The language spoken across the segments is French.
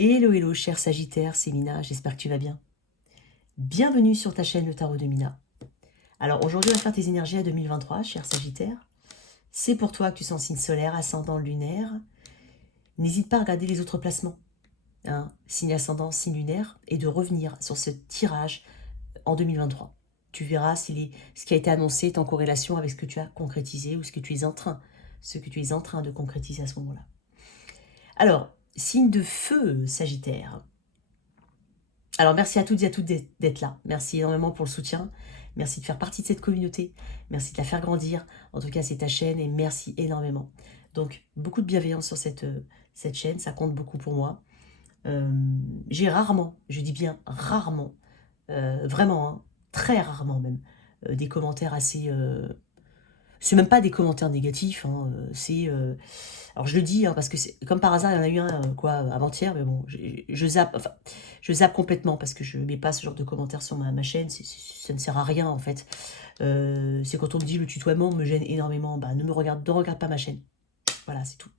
Hello, hello, cher Sagittaire, c'est Mina, j'espère que tu vas bien. Bienvenue sur ta chaîne Le Tarot de Mina. Alors aujourd'hui, on va faire tes énergies à 2023, cher Sagittaire. C'est pour toi que tu sens signe solaire, ascendant, lunaire. N'hésite pas à regarder les autres placements, hein, signe ascendant, signe lunaire, et de revenir sur ce tirage en 2023. Tu verras si ce qui a été annoncé est en corrélation avec ce que tu as concrétisé ou ce que tu es en train de concrétiser à ce moment-là. Alors, signe de feu, Sagittaire. Alors, merci à toutes et à toutes d'être là. Merci énormément pour le soutien. Merci de faire partie de cette communauté. Merci de la faire grandir. En tout cas, c'est ta chaîne et merci énormément. Donc, beaucoup de bienveillance sur cette chaîne. Ça compte beaucoup pour moi. J'ai rarement, je dis bien rarement, vraiment, hein, très rarement même, des commentaires assez... c'est même pas des commentaires négatifs, hein, c'est... alors je le dis, hein, parce que c'est comme par hasard, il y en a eu un avant-hier, mais bon, je zappe complètement parce que je mets pas ce genre de commentaires sur ma chaîne, ça ne sert à rien en fait. C'est quand on me dit le tutoiement me gêne énormément, bah ne regarde pas ma chaîne. Voilà, c'est tout.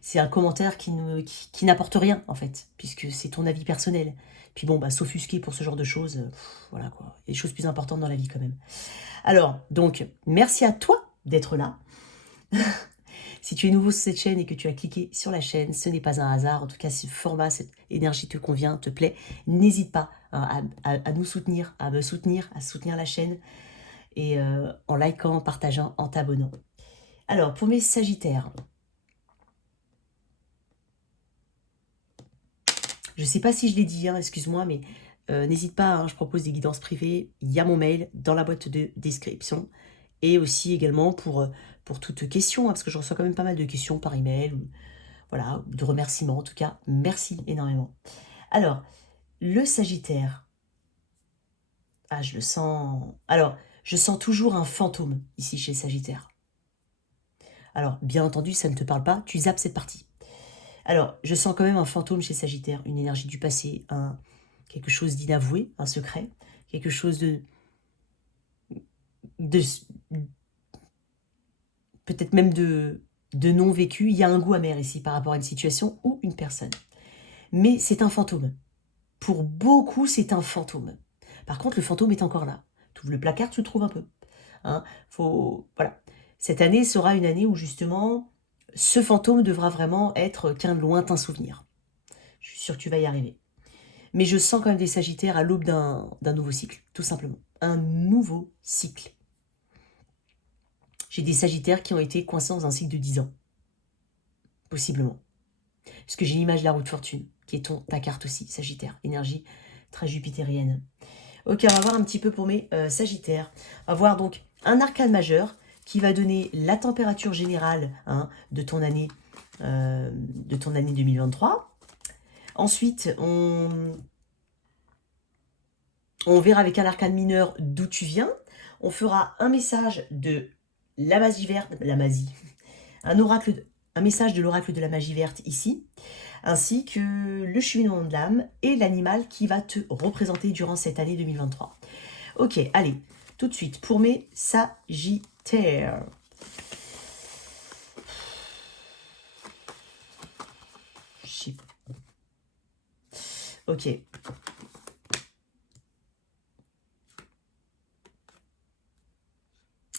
C'est un commentaire qui n'apporte rien en fait, puisque c'est ton avis personnel. Puis bon, bah s'offusquer pour ce genre de choses, voilà quoi. Il y a des choses plus importantes dans la vie quand même. Alors, donc, merci à toi d'être là. Si tu es nouveau sur cette chaîne et que tu as cliqué sur la chaîne, ce n'est pas un hasard. En tout cas, si ce format, cette énergie te convient, te plaît, n'hésite pas à nous soutenir, à me soutenir, à soutenir la chaîne et en likant, en partageant, en t'abonnant. Alors, pour mes Sagittaires, je ne sais pas si je l'ai dit, hein, excuse-moi, mais n'hésite pas, hein, je propose des guidances privées. Il y a mon mail dans la boîte de description. Et aussi également pour toute question, hein, parce que je reçois quand même pas mal de questions par email, voilà, de remerciements en tout cas. Merci énormément. Alors, le Sagittaire. Ah, je le sens... Alors, je sens toujours un fantôme ici chez Sagittaire. Alors, bien entendu, ça ne te parle pas, tu zappes cette partie. Alors, je sens quand même un fantôme chez Sagittaire, une énergie du passé, quelque chose d'inavoué, un secret, quelque chose de peut-être même de non vécu. Il y a un goût amer ici par rapport à une situation ou une personne. Mais c'est un fantôme. Pour beaucoup, c'est un fantôme. Par contre, le fantôme est encore là. Tu ouvres le placard, tu le trouves un peu. Hein, voilà. Cette année sera une année où justement, ce fantôme devra vraiment être qu'un lointain souvenir. Je suis sûre que tu vas y arriver. Mais je sens quand même des Sagittaires à l'aube d'un nouveau cycle, tout simplement. Un nouveau cycle. J'ai des Sagittaires qui ont été coincés dans un cycle de 10 ans. Possiblement. Parce que j'ai l'image de la roue de fortune, qui est ta carte aussi, Sagittaire. Énergie très jupitérienne. Ok, on va voir un petit peu pour mes Sagittaires. On va voir donc un arcane majeur qui va donner la température générale, hein, de ton année 2023. Ensuite, on verra avec un arcane mineur d'où tu viens. On fera un message de la magie verte, un message de l'oracle de la magie verte ici, ainsi que le cheminement de l'âme et l'animal qui va te représenter durant cette année 2023. Ok, allez, tout de suite, pour mes Sagittaires. Ok.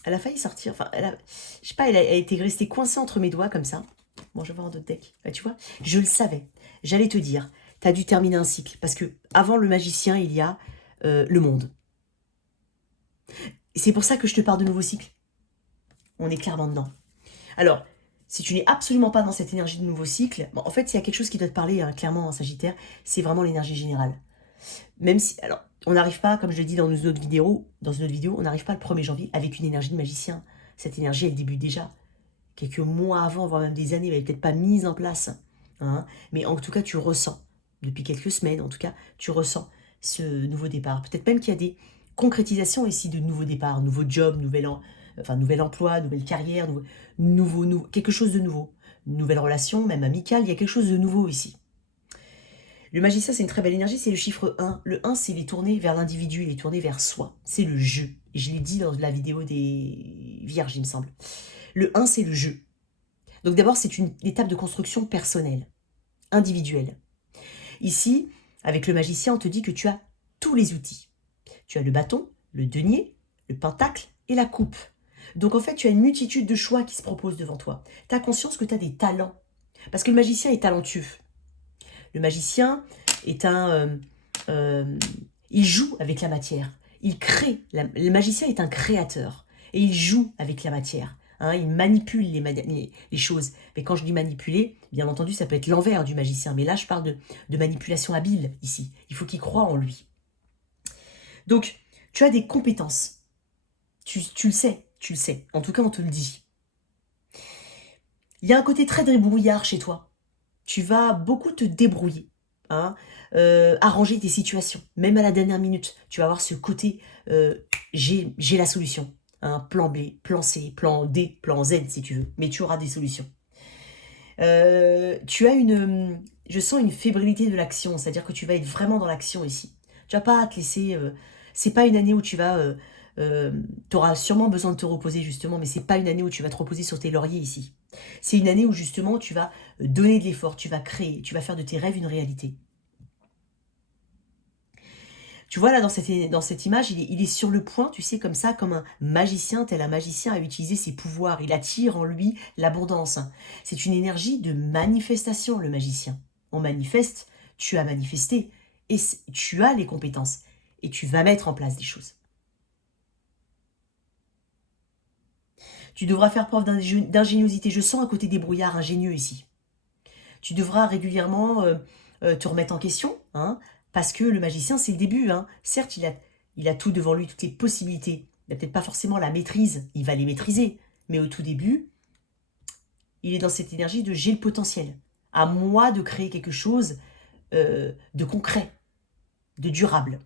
Elle a failli sortir, enfin, je sais pas, elle a été restée coincée entre mes doigts comme ça. Bon, je vais voir un autre deck. Bah, tu vois, je le savais. J'allais te dire, tu as dû terminer un cycle. Parce que avant le magicien, il y a le monde. C'est pour ça que je te parle de nouveau cycle. On est clairement dedans. Alors, si tu n'es absolument pas dans cette énergie de nouveau cycle, bon, en fait, il y a quelque chose qui doit te parler, hein, clairement en Sagittaire, c'est vraiment l'énergie générale. Même si, alors, on n'arrive pas, comme je l'ai dit dans une autre vidéo, on n'arrive pas le 1er janvier avec une énergie de magicien. Cette énergie, elle débute déjà quelques mois avant, voire même des années, elle n'est peut-être pas mise en place. Hein, mais en tout cas, tu ressens, depuis quelques semaines, en tout cas, tu ressens ce nouveau départ. Peut-être même qu'il y a des concrétisations ici de nouveaux départs, nouveau job, nouvel emploi, nouvelle carrière, quelque chose de nouveau. Une nouvelle relation, même amicale, il y a quelque chose de nouveau ici. Le magicien, c'est une très belle énergie, c'est le chiffre 1. Le 1, c'est il est tourné vers l'individu, il est tourné vers soi. C'est le jeu. Et je l'ai dit dans la vidéo des Vierges, il me semble. Le 1, c'est le jeu. Donc d'abord, c'est une étape de construction personnelle, individuelle. Ici, avec le magicien, on te dit que tu as tous les outils. Tu as le bâton, le denier, le pentacle et la coupe. Donc en fait, tu as une multitude de choix qui se proposent devant toi. Tu as conscience que tu as des talents. Parce que le magicien est talentueux. Le magicien est il joue avec la matière. Il crée. Le magicien est un créateur. Et il joue avec la matière. Hein, il manipule les choses. Mais quand je dis manipuler, bien entendu, ça peut être l'envers du magicien. Mais là, je parle de manipulation habile, ici. Il faut qu'il croie en lui. Donc, tu as des compétences. Tu le sais, tu le sais. En tout cas, on te le dit. Il y a un côté très débrouillard chez toi. Tu vas beaucoup te débrouiller. Hein, arranger tes situations. Même à la dernière minute, tu vas avoir ce côté j'ai la solution. Hein, plan B, plan C, plan D, plan Z si tu veux. Mais tu auras des solutions. Tu as je sens une fébrilité de l'action. C'est-à-dire que tu vas être vraiment dans l'action ici. Tu vas pas te laisser... c'est pas une année où tu vas... tu auras sûrement besoin de te reposer justement, mais c'est pas une année où tu vas te reposer sur tes lauriers ici. C'est une année où justement tu vas donner de l'effort, tu vas créer, tu vas faire de tes rêves une réalité. Tu vois là dans cette image, il est sur le point, tu sais, comme ça, comme un magicien, tel un magicien a utilisé ses pouvoirs. Il attire en lui l'abondance. C'est une énergie de manifestation, le magicien. On manifeste, tu as manifesté, et tu as les compétences, et tu vas mettre en place des choses. Tu devras faire preuve d'ingéniosité. Je sens un côté débrouillard, ingénieux ici. Tu devras régulièrement te remettre en question, hein, parce que le magicien, c'est le début. Hein. Certes, il a tout devant lui, toutes les possibilités. Il n'a peut-être pas forcément la maîtrise, il va les maîtriser. Mais au tout début, il est dans cette énergie de j'ai le potentiel. À moi de créer quelque chose de concret, de durable.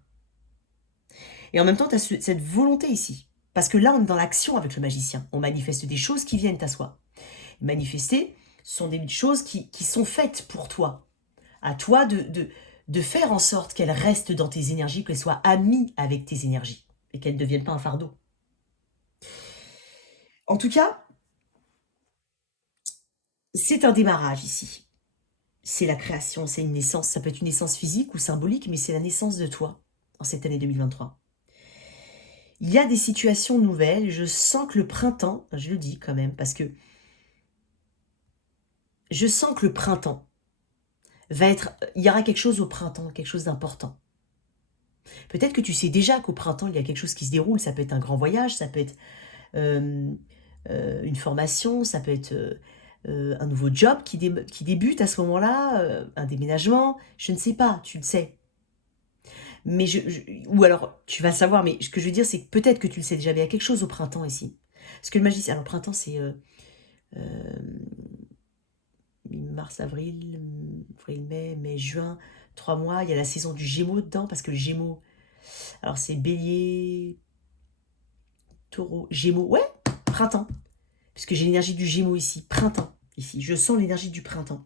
Et en même temps, tu as cette volonté ici. Parce que là, on est dans l'action avec le magicien. On manifeste des choses qui viennent à soi. Manifester sont des choses qui sont faites pour toi. À toi de faire en sorte qu'elles restent dans tes énergies, qu'elles soient amies avec tes énergies et qu'elles ne deviennent pas un fardeau. En tout cas, c'est un démarrage ici. C'est la création, c'est une naissance. Ça peut être une naissance physique ou symbolique, mais c'est la naissance de toi en cette année 2023. Il y a des situations nouvelles. Je sens que le printemps, je le dis quand même, parce que je sens que le printemps va être... Il y aura quelque chose au printemps, quelque chose d'important. Peut-être que tu sais déjà qu'au printemps, il y a quelque chose qui se déroule. Ça peut être un grand voyage, ça peut être une formation, ça peut être un nouveau job qui débute à ce moment-là, un déménagement, je ne sais pas, tu le sais. Mais ou alors, tu vas savoir, mais ce que je veux dire, c'est que peut-être que tu le sais déjà, mais il y a quelque chose au printemps ici. Parce que le magicien, alors printemps, c'est mars, avril, mai, juin, 3 mois. Il y a la saison du Gémeaux dedans, parce que le Gémeaux, alors c'est Bélier, Taureau, Gémeaux, ouais, printemps. Puisque j'ai l'énergie du Gémeaux ici, printemps, ici. Je sens l'énergie du printemps.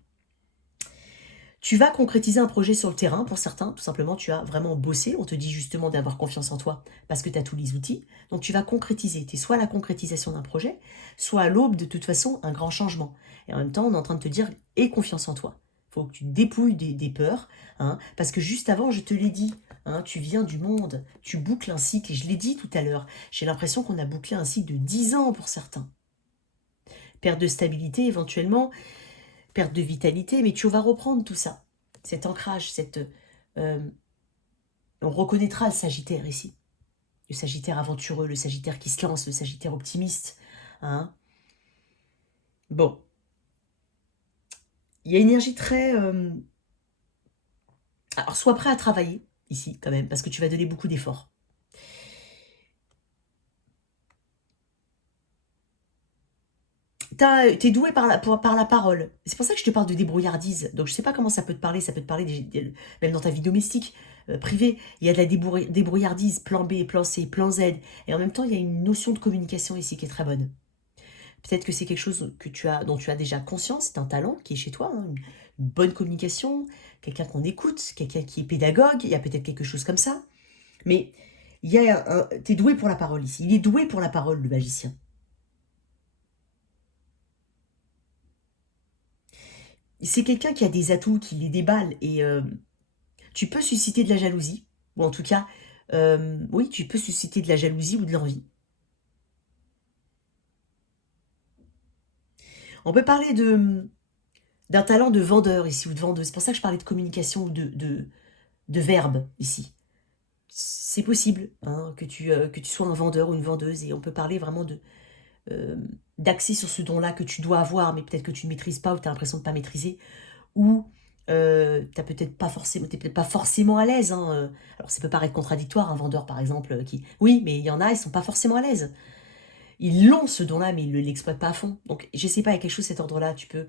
Tu vas concrétiser un projet sur le terrain, pour certains, tout simplement, tu as vraiment bossé. On te dit justement d'avoir confiance en toi, parce que tu as tous les outils. Donc tu vas concrétiser. Tu es soit à la concrétisation d'un projet, soit à l'aube, de toute façon, un grand changement. Et en même temps, on est en train de te dire, aie confiance en toi. Il faut que tu dépouilles des peurs, hein, parce que juste avant, je te l'ai dit, hein, tu viens du monde, tu boucles un cycle, et je l'ai dit tout à l'heure, j'ai l'impression qu'on a bouclé un cycle de 10 ans pour certains. Perte de stabilité éventuellement, perte de vitalité, mais tu vas reprendre tout ça. Cet ancrage, on reconnaîtra le Sagittaire ici. Le Sagittaire aventureux, le Sagittaire qui se lance, le Sagittaire optimiste. Hein, bon. Il y a une énergie très... Alors, sois prêt à travailler ici, quand même, parce que tu vas donner beaucoup d'efforts. T'es doué par la parole. C'est pour ça que je te parle de débrouillardise. Donc je sais pas comment ça peut te parler. Ça peut te parler même dans ta vie domestique, privée. Il y a de la débrouillardise, plan B, plan C, plan Z. Et en même temps, il y a une notion de communication ici qui est très bonne. Peut-être que c'est quelque chose dont tu as déjà conscience. C'est un talent qui est chez toi. Hein, une bonne communication, quelqu'un qu'on écoute, quelqu'un qui est pédagogue. Il y a peut-être quelque chose comme ça. Mais t'es doué pour la parole ici. Il est doué pour la parole, le magicien. C'est quelqu'un qui a des atouts, qui les déballe. Et Tu peux susciter de la jalousie, ou en tout cas, oui, tu peux susciter de la jalousie ou de l'envie. On peut parler d'un talent de vendeur ici, ou de vendeuse. C'est pour ça que je parlais de communication ou de verbe ici. C'est possible hein, que tu sois un vendeur ou une vendeuse, et on peut parler vraiment d'axer sur ce don-là que tu dois avoir, mais peut-être que tu ne maîtrises pas ou tu as l'impression de ne pas maîtriser, ou t'es peut-être pas forcément à l'aise. Hein, alors ça peut paraître contradictoire, un vendeur par exemple, qui... Oui, mais il y en a, ils sont pas forcément à l'aise. Ils l'ont ce don-là, mais ils ne l'exploitent pas à fond. Donc je sais pas, il y a quelque chose de cet ordre-là, tu peux...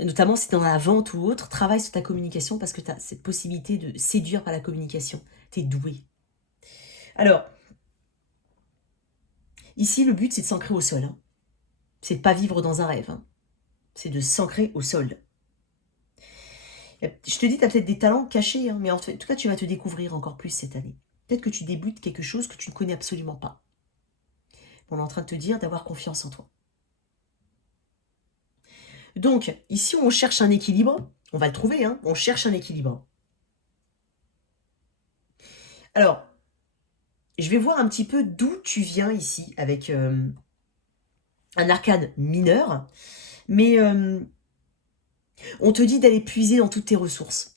notamment si tu es dans la vente ou autre, travaille sur ta communication parce que tu as cette possibilité de séduire par la communication. Tu es doué. Alors, ici, le but, c'est de s'ancrer au sol. Hein. C'est de pas vivre dans un rêve. Hein. C'est de s'ancrer au sol. Je te dis, tu as peut-être des talents cachés, hein, mais en tout cas, tu vas te découvrir encore plus cette année. Peut-être que tu débutes quelque chose que tu ne connais absolument pas. On est en train de te dire d'avoir confiance en toi. Donc, ici, on cherche un équilibre. On va le trouver, hein, on cherche un équilibre. Alors, je vais voir un petit peu d'où tu viens ici avec un arcane mineur. Mais on te dit d'aller puiser dans toutes tes ressources.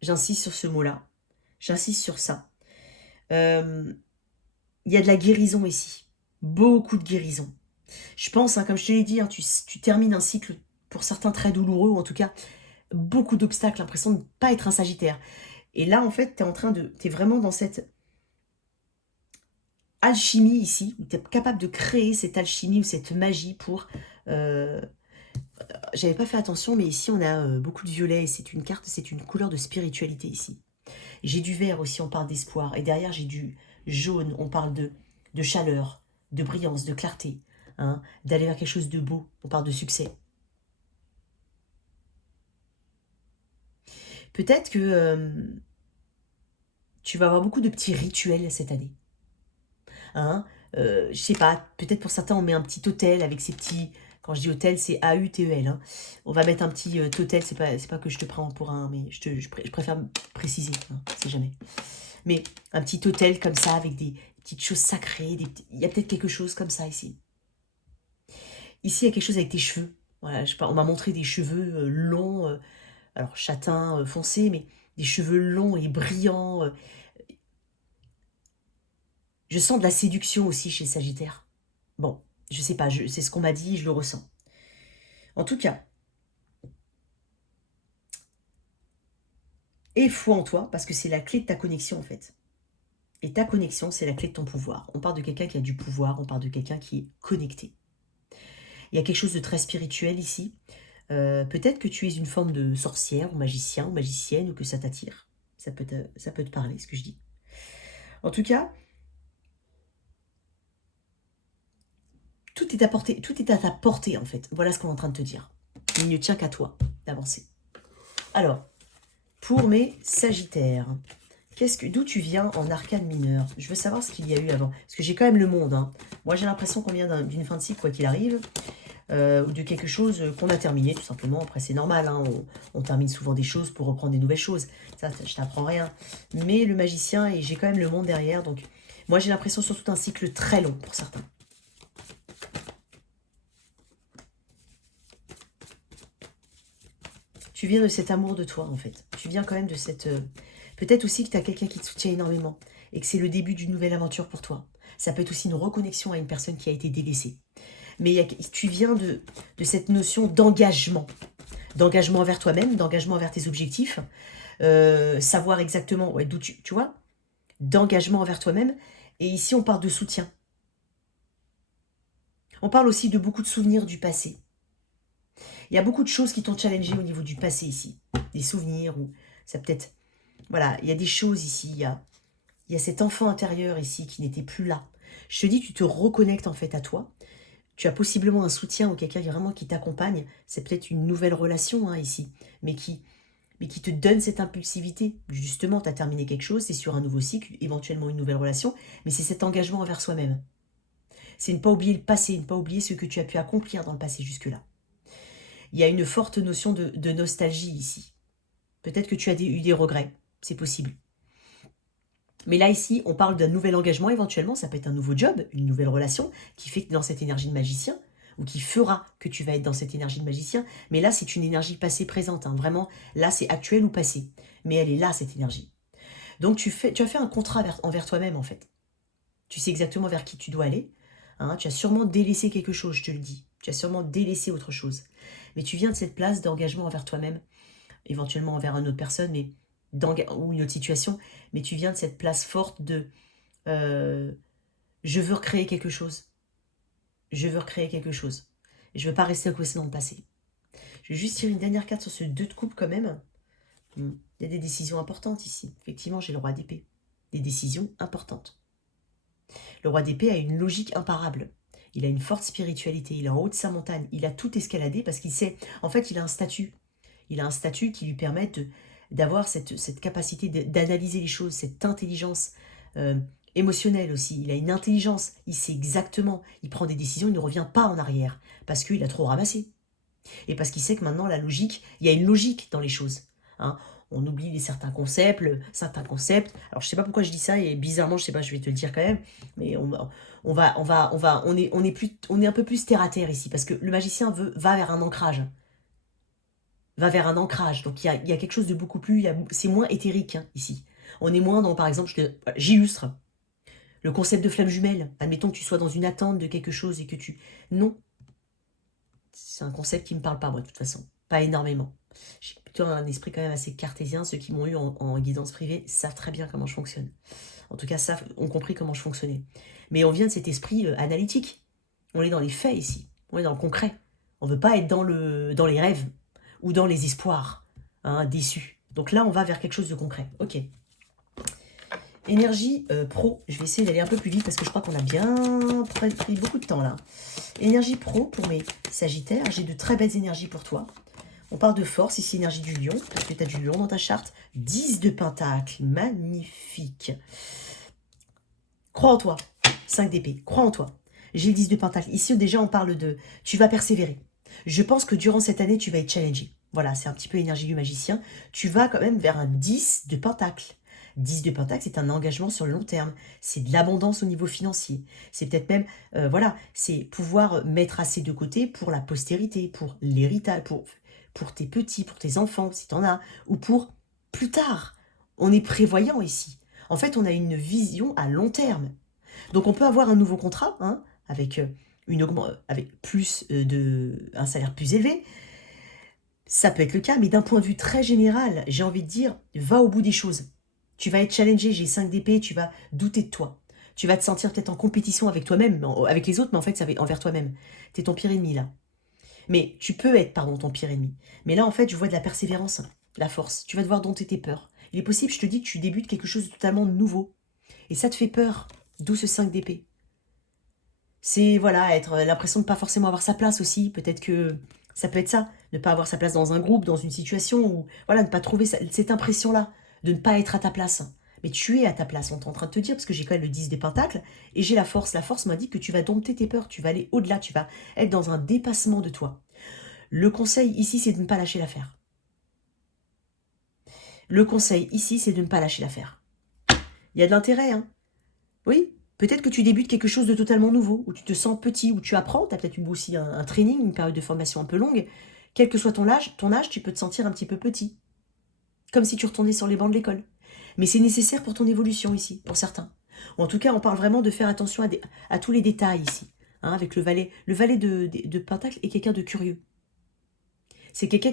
J'insiste sur ce mot-là. J'insiste sur ça. Il y a de la guérison ici. Beaucoup de guérison. Je pense, hein, comme je te l'ai dit, hein, tu termines un cycle pour certains très douloureux, ou en tout cas beaucoup d'obstacles, l'impression de ne pas être un Sagittaire. Et là, en fait, tu es vraiment dans cette alchimie ici, où tu es capable de créer cette alchimie ou cette magie pour... J'avais pas fait attention, mais ici, on a beaucoup de violet, et c'est une carte, c'est une couleur de spiritualité ici. J'ai du vert aussi, on parle d'espoir, et derrière, j'ai du jaune, on parle de chaleur, de brillance, de clarté, hein, d'aller vers quelque chose de beau, on parle de succès. Peut-être que tu vas avoir beaucoup de petits rituels cette année. Hein, je sais pas, peut-être pour certains, on met un petit hôtel avec ces petits... Quand je dis hôtel, c'est A-U-T-E-L. Hein. On va mettre un petit hôtel, c'est pas que je te prends pour un... Mais je préfère préciser, hein, c'est jamais. Mais un petit hôtel comme ça, avec des petites choses sacrées. Il y a peut-être quelque chose comme ça ici. Ici, il y a quelque chose avec tes cheveux. Voilà, je sais pas, on m'a montré des cheveux longs, alors châtain foncé, mais des cheveux longs et brillants. Je sens de la séduction aussi chez Sagittaire. Bon, je sais pas, c'est ce qu'on m'a dit, je le ressens. En tout cas, aie foi en toi, parce que c'est la clé de ta connexion en fait. Et ta connexion, c'est la clé de ton pouvoir. On parle de quelqu'un qui a du pouvoir, on parle de quelqu'un qui est connecté. Il y a quelque chose de très spirituel ici. Peut-être que tu es une forme de sorcière, ou magicien, ou magicienne, ou que ça t'attire. Ça peut te parler, ce que je dis. En tout cas, tout est à ta portée, en fait. Voilà ce qu'on est en train de te dire. Il ne tient qu'à toi d'avancer. Alors, pour mes Sagittaires, d'où tu viens en arcane mineur? Je veux savoir ce qu'il y a eu avant. Parce que j'ai quand même le monde. Hein. Moi, j'ai l'impression qu'on vient d'une fin de cycle, quoi qu'il arrive. Ou de quelque chose qu'on a terminé, tout simplement. Après, c'est normal. Hein. On termine souvent des choses pour reprendre des nouvelles choses. Ça, je t'apprends rien. Mais le magicien, et j'ai quand même le monde derrière. Donc, moi, j'ai l'impression surtout un cycle très long pour certains. Tu viens de cet amour de toi, en fait. Tu viens quand même de cette... Peut-être aussi que tu as quelqu'un qui te soutient énormément et que c'est le début d'une nouvelle aventure pour toi. Ça peut être aussi une reconnexion à une personne qui a été délaissée. Mais tu viens de cette notion d'engagement. D'engagement envers toi-même, d'engagement envers tes objectifs. Savoir exactement d'où tu vois, d'engagement envers toi-même. Et ici, on parle de soutien. On parle aussi de beaucoup de souvenirs du passé. Il y a beaucoup de choses qui t'ont challengé au niveau du passé ici. Des souvenirs, ou ça peut-être... Voilà, il y a des choses ici. Il y a cet enfant intérieur ici qui n'était plus là. Je te dis, tu te reconnectes en fait à toi. Tu as possiblement un soutien ou quelqu'un vraiment qui t'accompagne. C'est peut-être une nouvelle relation hein, ici, mais qui te donne cette impulsivité. Justement, tu as terminé quelque chose, c'est sur un nouveau cycle, éventuellement une nouvelle relation, mais c'est cet engagement envers soi-même. C'est ne pas oublier le passé, ne pas oublier ce que tu as pu accomplir dans le passé jusque-là. Il y a une forte notion de nostalgie ici. Peut-être que tu as eu des regrets, c'est possible. Mais là, ici, on parle d'un nouvel engagement, éventuellement, ça peut être un nouveau job, une nouvelle relation, qui fait que dans cette énergie de magicien, ou qui fera que tu vas être dans cette énergie de magicien. Mais là, c'est une énergie passée-présente, hein. Vraiment, là, c'est actuel ou passé. Mais elle est là, cette énergie. Donc, tu as fait un contrat envers toi-même, en fait. Tu sais exactement vers qui tu dois aller. Hein. Tu as sûrement délaissé quelque chose, je te le dis. Tu as sûrement délaissé autre chose. Mais tu viens de cette place d'engagement envers toi-même, éventuellement envers une autre personne, mais ou une autre situation, mais tu viens de cette place forte de je veux recréer quelque chose. Je veux recréer quelque chose. Et je ne veux pas rester coincé dans le passé. Je vais juste tirer une dernière carte sur ce 2 de coupe quand même. Il y a des décisions importantes ici. Effectivement, j'ai le roi d'épée. Des décisions importantes. Le roi d'épée a une logique imparable. Il a une forte spiritualité. Il est en haut de sa montagne. Il a tout escaladé parce qu'il sait... En fait, il a un statut. Il a un statut qui lui permet d'avoir cette capacité d'analyser les choses, cette intelligence émotionnelle aussi. Il a une intelligence, il sait exactement, il prend des décisions, il ne revient pas en arrière, parce qu'il a trop ramassé. Et parce qu'il sait que maintenant, la logique, il y a une logique dans les choses. Hein. On oublie certains concepts. Alors, je sais pas pourquoi je dis ça, et bizarrement, je sais pas, je vais te le dire quand même, mais on est un peu plus terre à terre ici, parce que le magicien va vers un ancrage. Va vers un ancrage. Donc il y a quelque chose de beaucoup plus... C'est moins éthérique hein, ici. On est moins dans, par exemple, j'illustre. Le concept de flamme jumelle. Admettons que tu sois dans une attente de quelque chose et que tu... Non. C'est un concept qui ne me parle pas, moi, de toute façon. Pas énormément. J'ai plutôt un esprit quand même assez cartésien. Ceux qui m'ont eu en guidance privée savent très bien comment je fonctionne. En tout cas, ont compris comment je fonctionnais. Mais on vient de cet esprit analytique. On est dans les faits ici. On est dans le concret. On ne veut pas être dans les rêves ou dans les espoirs hein, déçus. Donc là, on va vers quelque chose de concret. Ok. Énergie pro. Je vais essayer d'aller un peu plus vite parce que je crois qu'on a bien pris beaucoup de temps là. Énergie pro pour mes sagittaires. J'ai de très belles énergies pour toi. On parle de force, ici énergie du lion, parce que tu as du lion dans ta charte. 10 de pentacle, magnifique. Crois en toi. 5 d'épée, crois en toi. J'ai le 10 de pentacle. Ici, déjà, on parle de... Tu vas persévérer. Je pense que durant cette année, tu vas être challengé. Voilà, c'est un petit peu l'énergie du magicien. Tu vas quand même vers un 10 de pentacle. 10 de pentacle, c'est un engagement sur le long terme. C'est de l'abondance au niveau financier. C'est peut-être même, voilà, c'est pouvoir mettre assez de côté pour la postérité, pour l'héritage, pour tes petits, pour tes enfants, si tu en as, ou pour plus tard. On est prévoyant ici. En fait, on a une vision à long terme. Donc, on peut avoir un nouveau contrat, hein, avec avec plus un salaire plus élevé. Ça peut être le cas, mais d'un point de vue très général, j'ai envie de dire, va au bout des choses. Tu vas être challengé, j'ai 5 d'épée, tu vas douter de toi. Tu vas te sentir peut-être en compétition avec toi-même, avec les autres, mais en fait, ça va être envers toi-même. Tu es ton pire ennemi, là. Mais tu peux être, pardon, ton pire ennemi. Mais là, en fait, je vois de la persévérance, la force. Tu vas devoir dompter tes peurs. Il est possible, je te dis, que tu débutes quelque chose de totalement nouveau. Et ça te fait peur. D'où ce 5 d'épée. C'est, voilà, être l'impression de ne pas forcément avoir sa place aussi. Peut-être que ça peut être ça. Ne pas avoir sa place dans un groupe, dans une situation, ou voilà, ne pas trouver cette impression-là, de ne pas être à ta place. Mais tu es à ta place, on est en train de te dire, parce que j'ai quand même le 10 des pentacles, et j'ai la force. La force m'a dit que tu vas dompter tes peurs, tu vas aller au-delà, tu vas être dans un dépassement de toi. Le conseil ici, c'est de ne pas lâcher l'affaire. Le conseil ici, c'est de ne pas lâcher l'affaire. Il y a de l'intérêt, hein. Oui, peut-être que tu débutes quelque chose de totalement nouveau, où tu te sens petit, où tu apprends, tu as peut-être aussi un training, une période de formation un peu longue. Quel que soit ton âge, tu peux te sentir un petit peu petit. Comme si tu retournais sur les bancs de l'école. Mais c'est nécessaire pour ton évolution ici, pour certains. Ou en tout cas, on parle vraiment de faire attention à tous les détails ici. Hein, avec le valet. Le valet de Pentacle est quelqu'un de curieux. C'est quelqu'un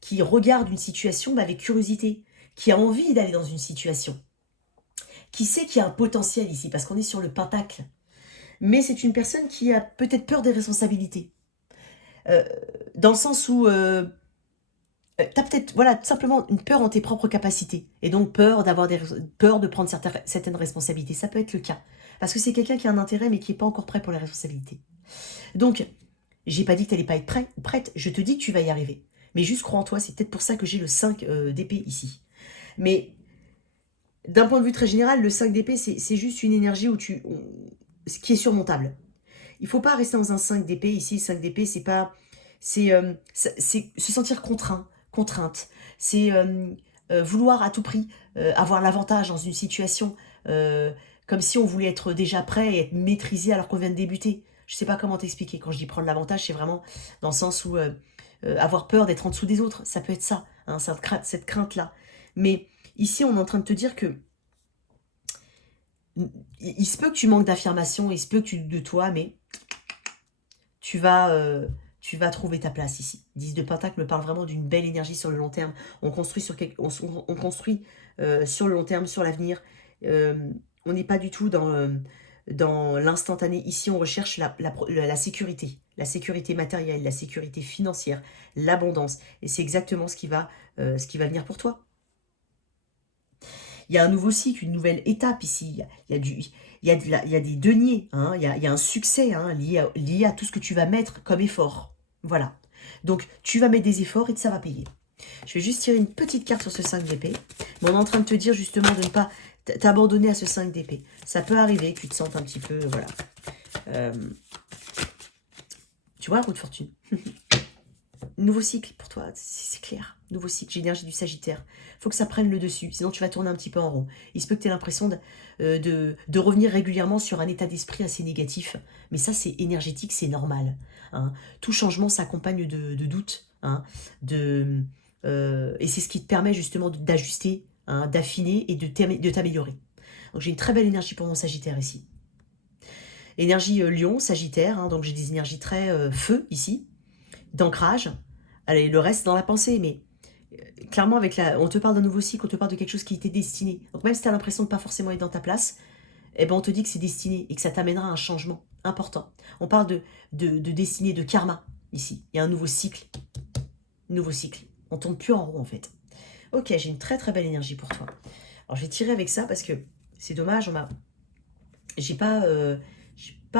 qui regarde une situation avec curiosité, qui a envie d'aller dans une situation, qui sait qu'il y a un potentiel ici, parce qu'on est sur le Pentacle. Mais c'est une personne qui a peut-être peur des responsabilités. Dans le sens où tu as peut-être voilà, simplement une peur en tes propres capacités. Et donc peur de prendre certaines responsabilités. Ça peut être le cas. Parce que c'est quelqu'un qui a un intérêt, mais qui n'est pas encore prêt pour les responsabilités. Donc, j'ai pas dit que tu n'allais pas être prêt ou prête. Je te dis que tu vas y arriver. Mais juste crois en toi. C'est peut-être pour ça que j'ai le 5 d'épée ici. Mais d'un point de vue très général, le 5 d'épée, c'est juste une énergie qui est surmontable. Il ne faut pas rester dans un 5 d'épée. Ici, 5 d'épée, c'est se sentir contrainte. C'est vouloir à tout prix avoir l'avantage dans une situation, comme si on voulait être déjà prêt et être maîtrisé alors qu'on vient de débuter. Je sais pas comment t'expliquer. Quand je dis prendre l'avantage, c'est vraiment dans le sens où avoir peur d'être en dessous des autres. Ça peut être ça, hein, cette crainte-là. Mais ici, on est en train de te dire que il se peut que tu manques d'affirmation, il se peut que de toi, mais tu vas trouver ta place ici. 10 de Pentacle me parle vraiment d'une belle énergie sur le long terme. On construit on construit sur le long terme, sur l'avenir. On n'est pas du tout dans l'instantané. Ici, on recherche la sécurité matérielle, la sécurité financière, l'abondance. Et c'est exactement ce qui va venir pour toi. Il y a un nouveau cycle, une nouvelle étape ici. Il y a des deniers, hein, il y a un succès hein, lié à tout ce que tu vas mettre comme effort. Voilà. Donc, tu vas mettre des efforts et ça va payer. Je vais juste tirer une petite carte sur ce 5 d'épée. Mais on est en train de te dire justement de ne pas t'abandonner à ce 5 d'épée. Ça peut arriver que tu te sentes un petit peu, voilà. Tu vois, roue de fortune. Nouveau cycle pour toi, c'est clair. Nouveau cycle, énergie du Sagittaire. Faut que ça prenne le dessus, sinon tu vas tourner un petit peu en rond. Il se peut que tu aies l'impression de revenir régulièrement sur un état d'esprit assez négatif. Mais ça, c'est énergétique, c'est normal. Hein. Tout changement s'accompagne de doutes. Hein, et c'est ce qui te permet justement d'ajuster, hein, d'affiner et de t'améliorer. Donc j'ai une très belle énergie pour mon Sagittaire ici. Énergie Lion, Sagittaire, hein, donc j'ai des énergies très feu ici, d'ancrage. Allez, le reste dans la pensée, mais clairement, on te parle d'un nouveau cycle, on te parle de quelque chose qui était destiné. Donc même si tu as l'impression de pas forcément être dans ta place, eh ben on te dit que c'est destiné et que ça t'amènera à un changement important. On parle de destinée, de karma, ici. Il y a un nouveau cycle. Nouveau cycle. On tourne plus en rond, en fait. Ok, j'ai une très très belle énergie pour toi. Alors, je vais tirer avec ça parce que c'est dommage, j'ai pas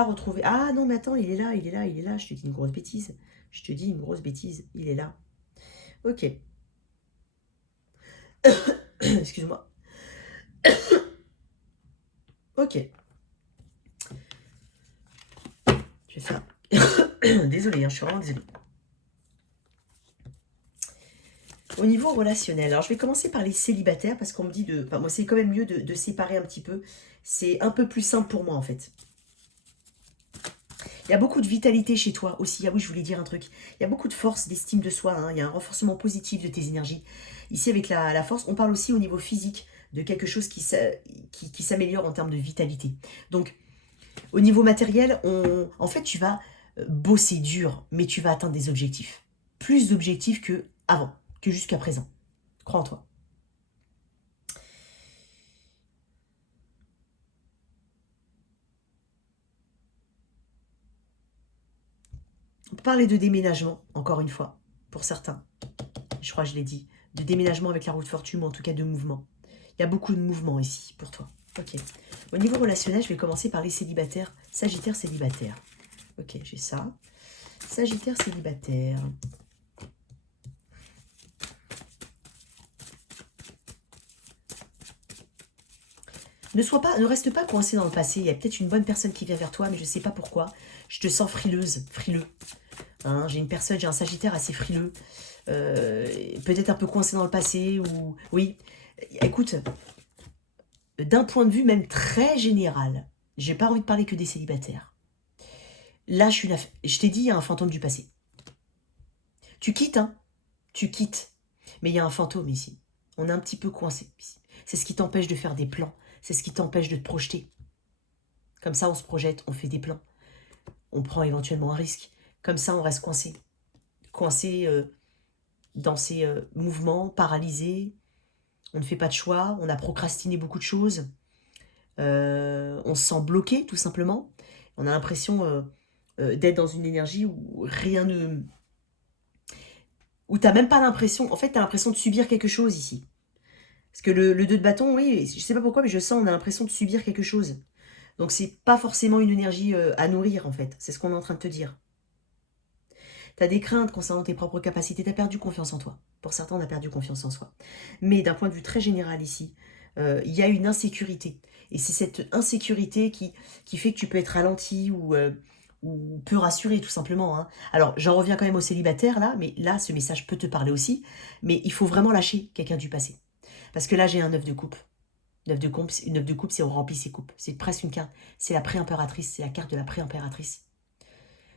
retrouvé... Ah non, mais attends, il est là, il est là, il est là. Je te dis une grosse bêtise. Je te dis une grosse bêtise. Il est là. Ok. Excuse-moi. Ok. Je vais faire... Désolée, hein, je suis vraiment désolée. Au niveau relationnel, alors je vais commencer par les célibataires parce qu'on me dit de... Enfin, moi, c'est quand même mieux de séparer un petit peu. C'est un peu plus simple pour moi, en fait. Il y a beaucoup de vitalité chez toi aussi. Ah oui, je voulais dire un truc. Il y a beaucoup de force, d'estime de soi. Hein. Il y a un renforcement positif de tes énergies. Ici, avec la force, on parle aussi au niveau physique de quelque chose qui s'améliore en termes de vitalité. Donc, au niveau matériel, en fait, tu vas bosser dur, mais tu vas atteindre des objectifs. Plus d'objectifs que avant, que jusqu'à présent. Crois en toi. On peut parler de déménagement, encore une fois, pour certains. Je crois que je l'ai dit. De déménagement avec la roue de fortune, ou en tout cas de mouvement. Il y a beaucoup de mouvements ici pour toi. Ok. Au niveau relationnel, je vais commencer par les célibataires. Sagittaire célibataire. Ok, j'ai ça. Sagittaire célibataire. Ne reste pas coincé dans le passé. Il y a peut-être une bonne personne qui vient vers toi, mais je ne sais pas pourquoi. Je te sens frileuse, frileux. Hein, j'ai un Sagittaire assez frileux. Peut-être un peu coincé dans le passé. Ou oui, écoute, d'un point de vue même très général, j'ai pas envie de parler que des célibataires. Là, je t'ai dit, il y a un fantôme du passé. Tu quittes, hein. Tu quittes. Mais il y a un fantôme ici. On est un petit peu coincé ici. C'est ce qui t'empêche de faire des plans. C'est ce qui t'empêche de te projeter. Comme ça, on se projette, on fait des plans. On prend éventuellement un risque. Comme ça, on reste coincé. Coincé dans ces mouvements, paralysé. On ne fait pas de choix. On a procrastiné beaucoup de choses. On se sent bloqué, tout simplement. On a l'impression d'être dans une énergie où rien ne... Où tu n'as même pas l'impression... En fait, tu as l'impression de subir quelque chose ici. Parce que le 2 de bâton, oui, je sais pas pourquoi, mais je sens on a l'impression de subir quelque chose. Donc, c'est pas forcément une énergie à nourrir, en fait. C'est ce qu'on est en train de te dire. Tu as des craintes concernant tes propres capacités. Tu as perdu confiance en toi. Pour certains, on a perdu confiance en soi. Mais d'un point de vue très général ici, il y a une insécurité. Et c'est cette insécurité qui fait que tu peux être ralenti ou peu rassuré, tout simplement. Hein. Alors, j'en reviens quand même au célibataire, là, mais là, ce message peut te parler aussi. Mais il faut vraiment lâcher quelqu'un du passé. Parce que là, j'ai un 9 de coupe. 9 de coupe, c'est on remplit ses coupes. C'est presque une carte. C'est la pré-impératrice. C'est la carte de la pré-impératrice.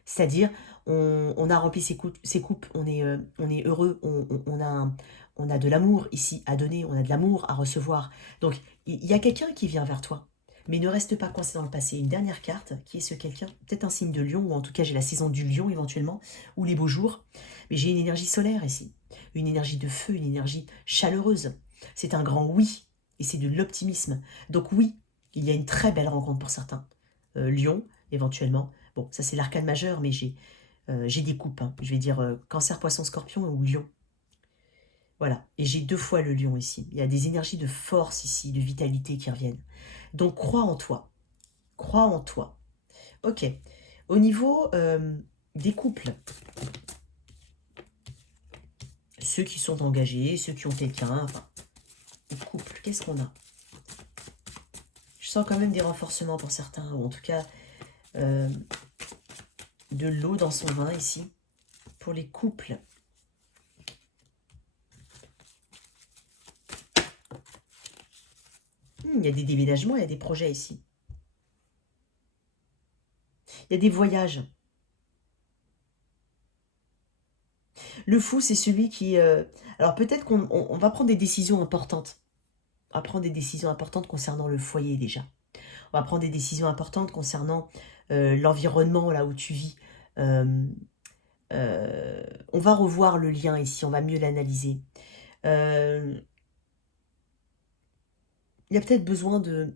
C'est-à-dire, on a rempli ses coupes. On est heureux. On a de l'amour ici à donner. On a de l'amour à recevoir. Donc, il y a quelqu'un qui vient vers toi. Mais ne reste pas coincé dans le passé. Une dernière carte, qui est ce quelqu'un, peut-être un signe de lion, ou en tout cas j'ai la saison du lion éventuellement, ou les beaux jours. Mais j'ai une énergie solaire ici. Une énergie de feu, une énergie chaleureuse. C'est un grand oui. Et c'est de l'optimisme. Donc oui, il y a une très belle rencontre pour certains. Lion, éventuellement. Bon, ça c'est l'arcane majeur, mais j'ai des coupes. Hein. Je vais dire cancer, poisson, scorpion ou lion. Voilà. Et j'ai 2 fois le lion ici. Il y a des énergies de force ici, de vitalité qui reviennent. Donc crois en toi. Crois en toi. Ok. Au niveau des couples, ceux qui sont engagés, ceux qui ont quelqu'un, enfin, les couples, qu'est-ce qu'on a? Je sens quand même des renforcements pour certains, ou en tout cas de l'eau dans son vin ici, pour les couples. Il y a des déménagements, il y a des projets ici. Il y a des voyages. Le fou, c'est celui qui... alors peut-être qu'on va prendre des décisions importantes. On va prendre des décisions importantes concernant le foyer déjà. On va prendre des décisions importantes concernant l'environnement, là où tu vis. On va revoir le lien ici, on va mieux l'analyser. Il y a peut-être besoin de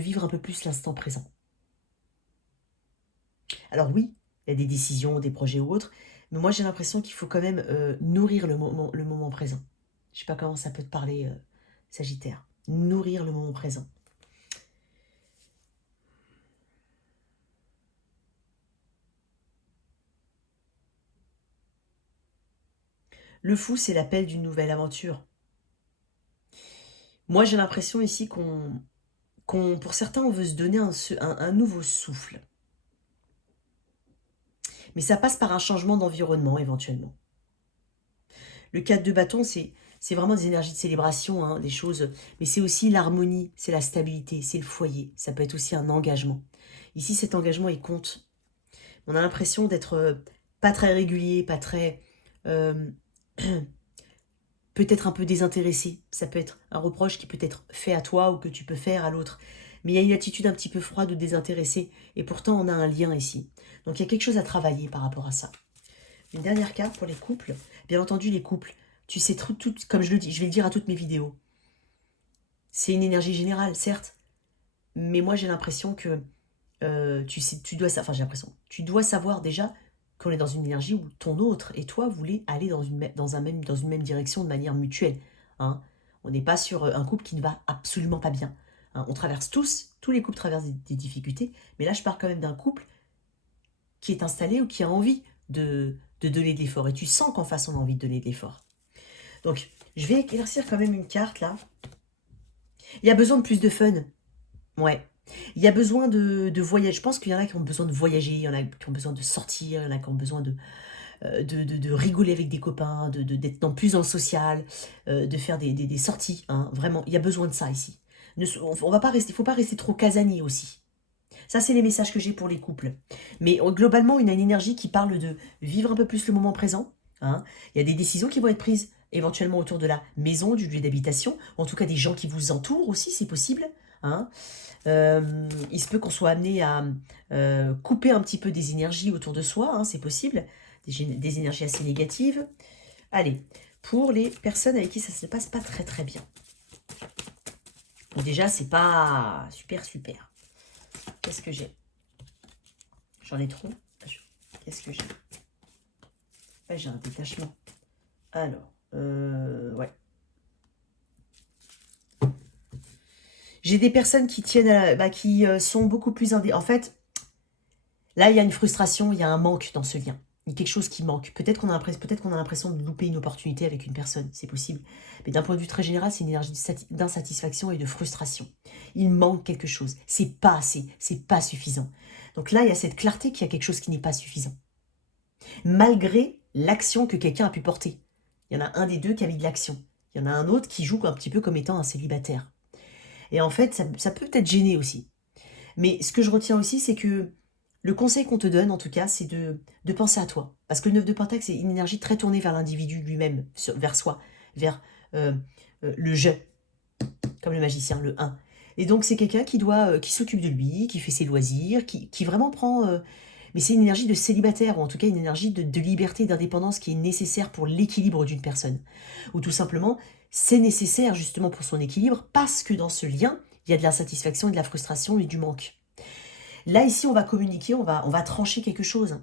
vivre un peu plus l'instant présent. Alors oui, il y a des décisions, des projets ou autres, mais moi j'ai l'impression qu'il faut quand même nourrir le moment présent. Je ne sais pas comment ça peut te parler, Sagittaire. Nourrir le moment présent. Le fou, c'est l'appel d'une nouvelle aventure. Moi j'ai l'impression ici pour certains, on veut se donner un nouveau souffle. Mais ça passe par un changement d'environnement éventuellement. Le 4 de bâton, c'est vraiment des énergies de célébration, hein, des choses, mais c'est aussi l'harmonie, c'est la stabilité, c'est le foyer. Ça peut être aussi un engagement. Ici, cet engagement, il compte. On a l'impression d'être pas très régulier, pas très... peut-être un peu désintéressé. Ça peut être un reproche qui peut être fait à toi ou que tu peux faire à l'autre. Mais il y a une attitude un petit peu froide ou désintéressée. Et pourtant, on a un lien ici. Donc, il y a quelque chose à travailler par rapport à ça. Une dernière carte pour les couples. Bien entendu, les couples, tu sais, comme je le dis, je vais le dire à toutes mes vidéos. C'est une énergie générale, certes. Mais moi, j'ai l'impression que tu dois savoir déjà qu'on est dans une énergie où ton autre et toi voulez aller dans une même direction de manière mutuelle. Hein. On n'est pas sur un couple qui ne va absolument pas bien. Hein. On traverse tous les couples traversent des difficultés, mais là je parle quand même d'un couple qui est installé ou qui a envie de donner de l'effort. Et tu sens qu'en face on a envie de donner de l'effort. Donc je vais éclaircir quand même une carte là. Il y a besoin de plus de fun. Ouais. Il y a besoin de voyager. Je pense qu'il y en a qui ont besoin de voyager, il y en a qui ont besoin de sortir, il y en a qui ont besoin de rigoler avec des copains, d'être plus dans le social, de faire des sorties. Hein. Vraiment, il y a besoin de ça ici. Il ne faut pas rester trop casanier aussi. Ça, c'est les messages que j'ai pour les couples. Mais globalement, il y a une énergie qui parle de vivre un peu plus le moment présent. Hein. Il y a des décisions qui vont être prises éventuellement autour de la maison, du lieu d'habitation, en tout cas des gens qui vous entourent aussi, c'est possible. Hein. Il se peut qu'on soit amené à couper un petit peu des énergies autour de soi, hein, c'est possible, des énergies assez négatives. Allez, pour les personnes avec qui ça se passe pas très très bien. Bon, déjà, c'est pas super. Qu'est-ce que j'ai? J'en ai trop. Qu'est-ce que j'ai? Ouais, j'ai un détachement. Alors, ouais. J'ai des personnes qui tiennent, qui sont beaucoup plus En fait, là, il y a une frustration, il y a un manque dans ce lien. Il y a quelque chose qui manque. Peut-être qu'on a l'impression de louper une opportunité avec une personne, c'est possible. Mais d'un point de vue très général, c'est une énergie d'insatisfaction et de frustration. Il manque quelque chose. C'est pas assez, c'est pas suffisant. Donc là, il y a cette clarté qu'il y a quelque chose qui n'est pas suffisant. Malgré l'action que quelqu'un a pu porter. Il y en a un des deux qui a mis de l'action. Il y en a un autre qui joue un petit peu comme étant un célibataire. Et en fait, ça peut être gêné aussi. Mais ce que je retiens aussi, c'est que le conseil qu'on te donne, en tout cas, c'est de penser à toi. Parce que le 9 de Pentacle, c'est une énergie très tournée vers l'individu lui-même, vers soi, vers euh, le je, comme le magicien, le 1. Et donc, c'est quelqu'un qui s'occupe de lui, qui fait ses loisirs, qui vraiment prend... mais c'est une énergie de célibataire, ou en tout cas une énergie de liberté, d'indépendance qui est nécessaire pour l'équilibre d'une personne. Ou tout simplement, c'est nécessaire justement pour son équilibre, parce que dans ce lien, il y a de l'insatisfaction et de la frustration et du manque. Là, ici, on va communiquer, on va trancher quelque chose.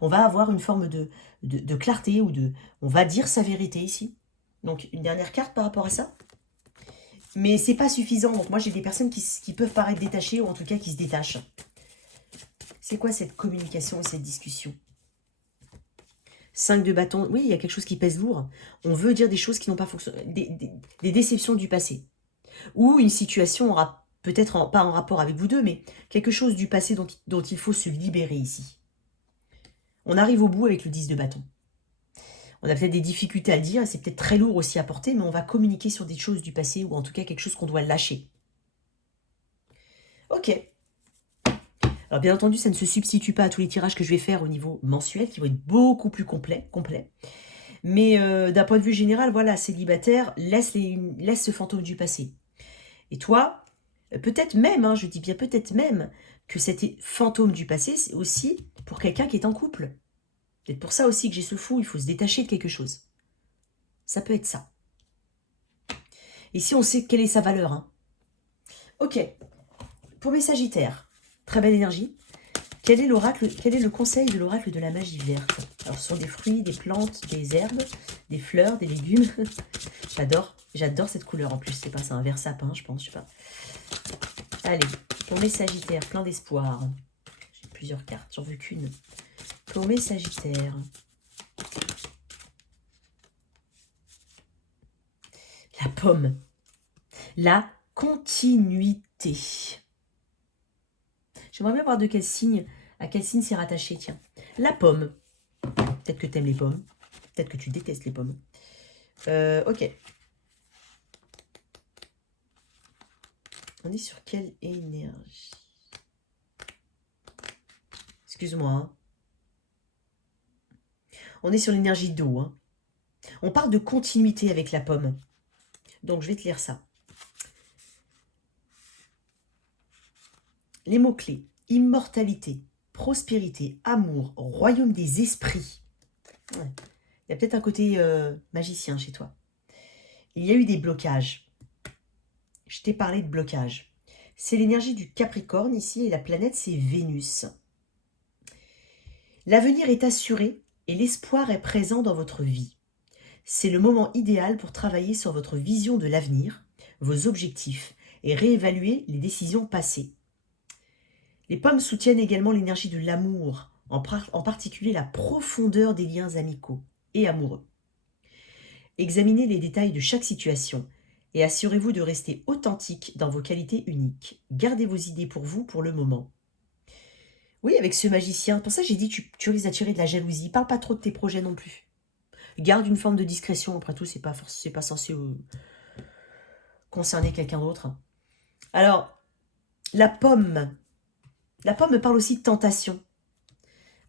On va avoir une forme de clarté, on va dire sa vérité ici. Donc, une dernière carte par rapport à ça. Mais c'est pas suffisant. Donc, moi, j'ai des personnes qui peuvent paraître détachées, ou en tout cas qui se détachent. C'est quoi cette communication, cette discussion? 5 de bâton. Oui, il y a quelque chose qui pèse lourd. On veut dire des choses qui n'ont pas fonctionné. Des déceptions du passé. Ou une situation aura peut-être pas en rapport avec vous deux, mais quelque chose du passé dont il faut se libérer ici. On arrive au bout avec le 10 de bâton. On a peut-être des difficultés à le dire, et c'est peut-être très lourd aussi à porter, mais on va communiquer sur des choses du passé, ou en tout cas quelque chose qu'on doit lâcher. Ok. Alors bien entendu, ça ne se substitue pas à tous les tirages que je vais faire au niveau mensuel, qui vont être beaucoup plus complets. Mais d'un point de vue général, voilà, célibataire, laisse ce fantôme du passé. Et toi, peut-être même, je dis bien peut-être même, que cet fantôme du passé, c'est aussi pour quelqu'un qui est en couple. Peut-être pour ça aussi que j'ai ce fou, il faut se détacher de quelque chose. Ça peut être ça. Ici, on sait quelle est sa valeur. Ok. Pour mes sagittaires, très belle énergie. Quel est le conseil de l'oracle de la magie verte? Alors, ce sont des fruits, des plantes, des herbes, des fleurs, des légumes. J'adore cette couleur en plus. C'est pas ça, un vert sapin, je pense, je sais pas. Allez, pour mes sagittaires, plein d'espoir. J'ai plusieurs cartes, j'en veux qu'une. Pour mes sagittaires. La pomme. La continuité. J'aimerais bien voir de quel signe, à quel signe c'est rattaché, tiens. La pomme. Peut-être que tu aimes les pommes. Peut-être que tu détestes les pommes. Ok. On est sur quelle énergie? Excuse-moi. On est sur l'énergie d'eau. On parle de continuité avec la pomme. Donc, je vais te lire ça. Les mots-clés. Immortalité, prospérité, amour, royaume des esprits. Ouais. Il y a peut-être un côté magicien chez toi. Il y a eu des blocages. Je t'ai parlé de blocage. C'est l'énergie du Capricorne ici, et la planète, c'est Vénus. L'avenir est assuré et l'espoir est présent dans votre vie. C'est le moment idéal pour travailler sur votre vision de l'avenir, vos objectifs et réévaluer les décisions passées. Les pommes soutiennent également l'énergie de l'amour, en particulier la profondeur des liens amicaux et amoureux. Examinez les détails de chaque situation et assurez-vous de rester authentique dans vos qualités uniques. Gardez vos idées pour vous pour le moment. Oui, avec ce magicien, pour ça j'ai dit tu risques d'attirer de la jalousie. Parle pas trop de tes projets non plus. Garde une forme de discrétion, après tout, c'est pas censé concerner quelqu'un d'autre. Alors, la pomme me parle aussi de tentation.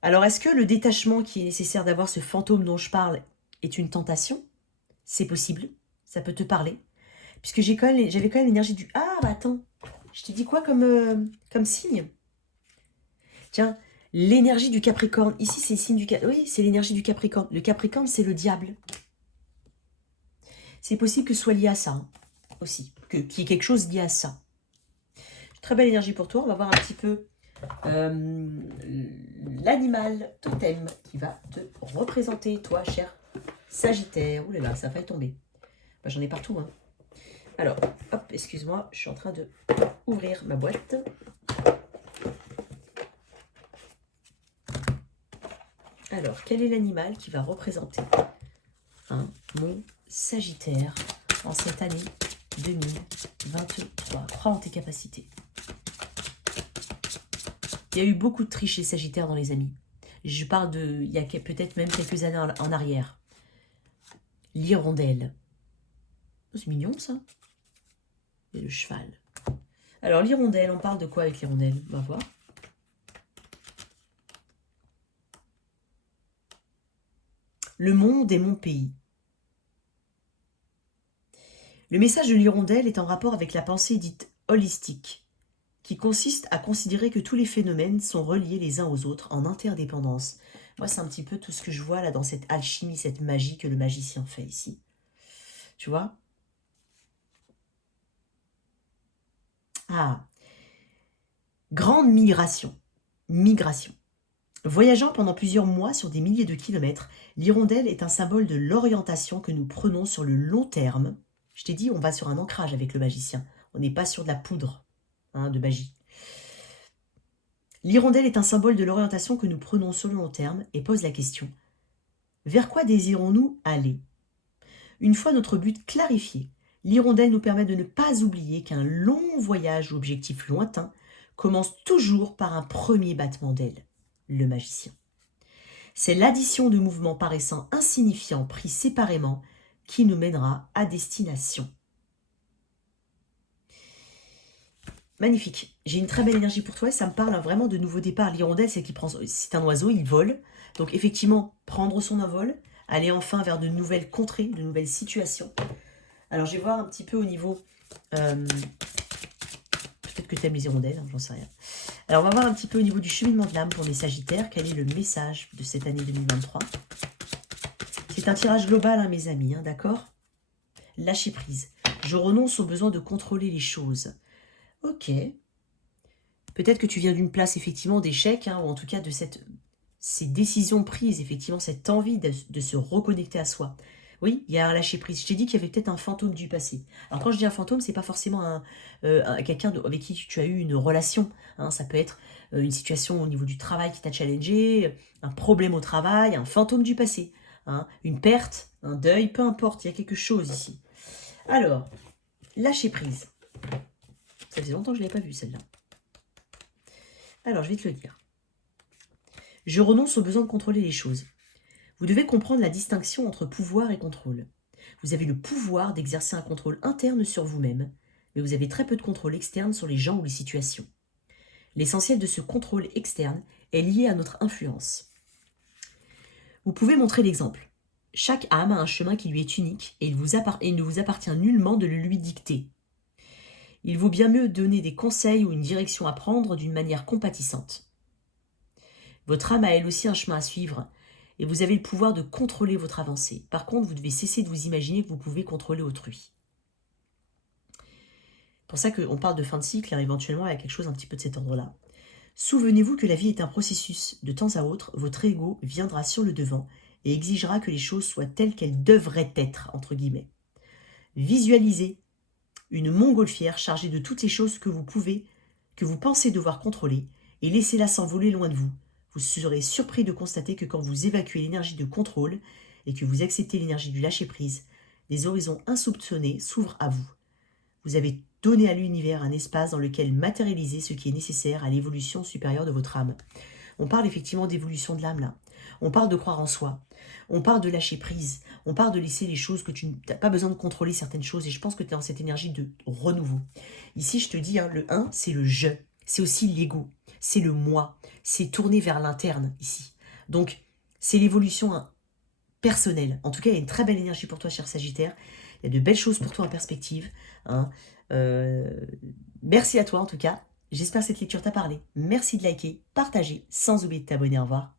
Alors, est-ce que le détachement qui est nécessaire d'avoir ce fantôme dont je parle est une tentation? C'est possible, ça peut te parler. Puisque j'avais quand même l'énergie du... Ah, bah attends, je t'ai dit quoi comme signe? Tiens, l'énergie du Capricorne. Ici, c'est le signe du... Oui, c'est l'énergie du Capricorne. Le Capricorne, c'est le diable. C'est possible que ce soit lié à ça, aussi. Qu'il y ait quelque chose lié à ça. Très belle énergie pour toi. On va voir un petit peu l'animal totem qui va te représenter, toi, cher Sagittaire. Ouh là là, ça va tomber. Bah, j'en ai partout. Alors, hop, excuse-moi, je suis en train de ouvrir ma boîte. Alors, quel est l'animal qui va représenter mon Sagittaire en cette année 2023? Crois en tes capacités. Il y a eu beaucoup de triches chez Sagittaire dans les amis. Je parle il y a peut-être même quelques années en arrière. L'hirondelle. Oh, c'est mignon, ça. Et le cheval. Alors, l'hirondelle, on parle de quoi avec l'hirondelle? On va voir. Le monde est mon pays. Le message de l'hirondelle est en rapport avec la pensée dite holistique, qui consiste à considérer que tous les phénomènes sont reliés les uns aux autres en interdépendance. Moi, c'est un petit peu tout ce que je vois là dans cette alchimie, cette magie que le magicien fait ici. Tu vois? Ah, grande migration. Migration. Voyageant pendant plusieurs mois sur des milliers de kilomètres, l'hirondelle est un symbole de l'orientation que nous prenons sur le long terme. Je t'ai dit, on va sur un ancrage avec le magicien. On n'est pas sur de la poudre de magie. L'hirondelle est un symbole de l'orientation que nous prenons sur le long terme et pose la question: vers quoi désirons-nous aller? Une fois notre but clarifié, l'hirondelle nous permet de ne pas oublier qu'un long voyage ou objectif lointain commence toujours par un premier battement d'aile, le magicien. C'est l'addition de mouvements paraissant insignifiants pris séparément qui nous mènera à destination. Magnifique. J'ai une très belle énergie pour toi et ça me parle vraiment de nouveau départ. L'hirondelle, c'est un oiseau, il vole. Donc effectivement, prendre son envol, aller enfin vers de nouvelles contrées, de nouvelles situations. Alors je vais voir un petit peu au niveau... peut-être que tu aimes les hirondelles, j'en sais rien. Alors on va voir un petit peu au niveau du cheminement de l'âme pour les Sagittaires. Quel est le message de cette année 2023? C'est un tirage global, mes amis, d'accord? Lâcher prise. Je renonce au besoin de contrôler les choses. Ok. Peut-être que tu viens d'une place, effectivement, d'échec, ou en tout cas de ces décisions prises, effectivement, cette envie de se reconnecter à soi. Oui, il y a un lâcher-prise. Je t'ai dit qu'il y avait peut-être un fantôme du passé. Alors, quand je dis un fantôme, c'est pas forcément quelqu'un avec qui tu as eu une relation. Ça peut être une situation au niveau du travail qui t'a challengé, un problème au travail, un fantôme du passé, une perte, un deuil, peu importe, il y a quelque chose ici. Alors, lâcher-prise. Ça faisait longtemps que je ne l'avais pas vue, celle-là. Alors, je vais te le dire. Je renonce au besoin de contrôler les choses. Vous devez comprendre la distinction entre pouvoir et contrôle. Vous avez le pouvoir d'exercer un contrôle interne sur vous-même, mais vous avez très peu de contrôle externe sur les gens ou les situations. L'essentiel de ce contrôle externe est lié à notre influence. Vous pouvez montrer l'exemple. Chaque âme a un chemin qui lui est unique et il ne vous appartient nullement de le lui dicter. Il vaut bien mieux donner des conseils ou une direction à prendre d'une manière compatissante. Votre âme a elle aussi un chemin à suivre et vous avez le pouvoir de contrôler votre avancée. Par contre, vous devez cesser de vous imaginer que vous pouvez contrôler autrui. C'est pour ça qu'on parle de fin de cycle, éventuellement il y a quelque chose un petit peu de cet ordre-là. Souvenez-vous que la vie est un processus. De temps à autre, votre ego viendra sur le devant et exigera que les choses soient telles qu'elles devraient être, entre guillemets. Visualisez une montgolfière chargée de toutes les choses que vous pensez devoir contrôler, et laissez-la s'envoler loin de vous. Vous serez surpris de constater que quand vous évacuez l'énergie de contrôle et que vous acceptez l'énergie du lâcher-prise, des horizons insoupçonnés s'ouvrent à vous. Vous avez donné à l'univers un espace dans lequel matérialiser ce qui est nécessaire à l'évolution supérieure de votre âme. On parle effectivement d'évolution de l'âme là. On parle de croire en soi. On parle de lâcher prise. On parle de laisser les choses que tu n'as pas besoin de contrôler certaines choses. Et je pense que tu es dans cette énergie de renouveau. Ici, je te dis, le 1, c'est le je. C'est aussi l'ego. C'est le moi. C'est tourner vers l'interne ici. Donc, c'est l'évolution personnelle. En tout cas, il y a une très belle énergie pour toi, cher Sagittaire. Il y a de belles choses pour toi en perspective. Merci à toi, en tout cas. J'espère que cette lecture t'a parlé. Merci de liker, partager, sans oublier de t'abonner. Au revoir.